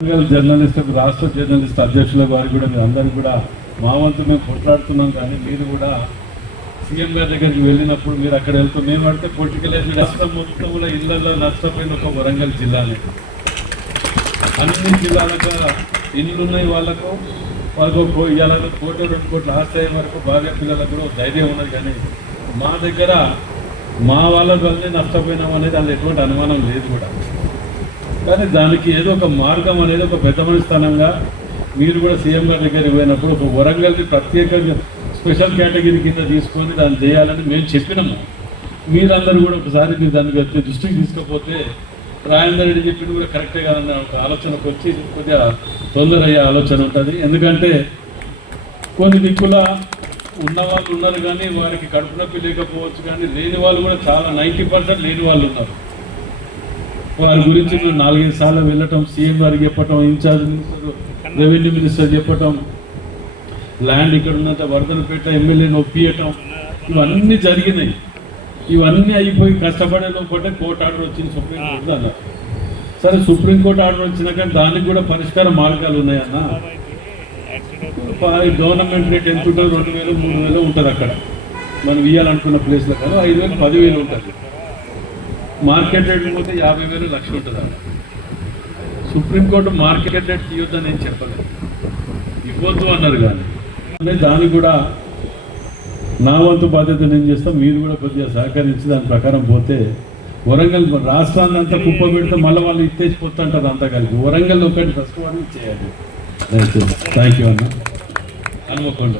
Journalist రాష్ట్ర journalist అధ్యక్షుల వారికి కూడా మీరు అందరికీ కూడా మా వంతు మేము కొట్లాడుతున్నాం. కానీ మీరు కూడా సీఎం గారి దగ్గరికి వెళ్ళినప్పుడు మీరు అక్కడ వెళ్తూ మేము పడితే పొలిటికల్ రాష్ట్రం మొత్తం కూడా ఇళ్లలో నష్టపోయిన ఒక వరంగల్ జిల్లానే. అన్ని జిల్లాలకు ఇళ్ళు ఉన్నాయి, వాళ్ళకు ఇవాళ 1 కోటి 2 కోట్ల ఆస్తి అయ్యే వరకు భార్య పిల్లలకు కూడా ధైర్యం ఉన్నది. కానీ మా దగ్గర మా వాళ్ళ వల్లనే నష్టపోయినాం అనేది అది ఎటువంటి అనుమానం లేదు కూడా. కానీ దానికి ఏదో ఒక మార్గం అనేది ఒక పెద్ద మనిషితనంగా మీరు కూడా సీఎం గారి దగ్గరికి పోయినప్పుడు ఒక వరంగల్ని ప్రత్యేకంగా స్పెషల్ కేటగిరీ కింద తీసుకొని దాన్ని చేయాలని మేము చెప్పినాము. మీరందరూ కూడా ఒకసారి మీరు దానికి దృష్టికి తీసుకపోతే రాజేందర్ రెడ్డి చెప్పింది కూడా కరెక్టే కాదన్న ఒక ఆలోచనకు వచ్చి కొద్దిగా తొందర అయ్యే ఆలోచన ఉంటుంది. ఎందుకంటే కొన్ని దిక్కుల ఉన్నవాళ్ళు ఉన్నారు, కానీ వారికి కడుపు నొప్పి లేకపోవచ్చు, కానీ లేని వాళ్ళు కూడా చాలా 90% లేని వాళ్ళు ఉన్నారు. వారి గురించి మేము 4-5 సార్లు వెళ్ళటం, సీఎం గారికి చెప్పటం, ఇన్ఛార్జ్ మినిస్టర్ రెవెన్యూ మినిస్టర్ చెప్పటం, ల్యాండ్ ఇక్కడ ఉన్నంత వర్ధనపేట ఎమ్మెల్యేని ఒప్పియటం, ఇవన్నీ జరిగినాయి. ఇవన్నీ అయిపోయి కష్టపడే లోపల కోర్టు ఆర్డర్ వచ్చింది, సుప్రీంకోర్టు అన్నారు. సరే, సుప్రీంకోర్టు ఆర్డర్ వచ్చినా కానీ దానికి కూడా పరిష్కార మార్గాలు ఉన్నాయన్న. గవర్నమెంట్ రేట్ ఎంత ఉంటుంది? 2,000, 3,000 ఉంటుంది అక్కడ మనం ఇవ్వాలనుకున్న ప్లేస్లో. కానీ 5,000, 10,000 ఉంటుంది. మార్కెట్ రేట్ పోతే 50,000, 1,00,000 ఉంటుంది అక్కడ. సుప్రీంకోర్టు మార్కెట్ రేట్ తీయొద్దని నేను చెప్పలేదు, ఇవ్వద్దు అన్నారు. కానీ దానికి కూడా నా వంతు బాధ్యత నేను చేస్తాను. మీరు కూడా కొద్దిగా సహకరించి దాని ప్రకారం పోతే వరంగల్ రాష్ట్రాన్ని అంతా కుప్ప పెడితే మళ్ళీ వాళ్ళు ఇచ్చేసిపోతుంటారు అంతా కలిపి. వరంగల్ ఒకటి ఫస్ట్ వాళ్ళు చేయాలి. థ్యాంక్ యూ అన్న. హనుమకొండ.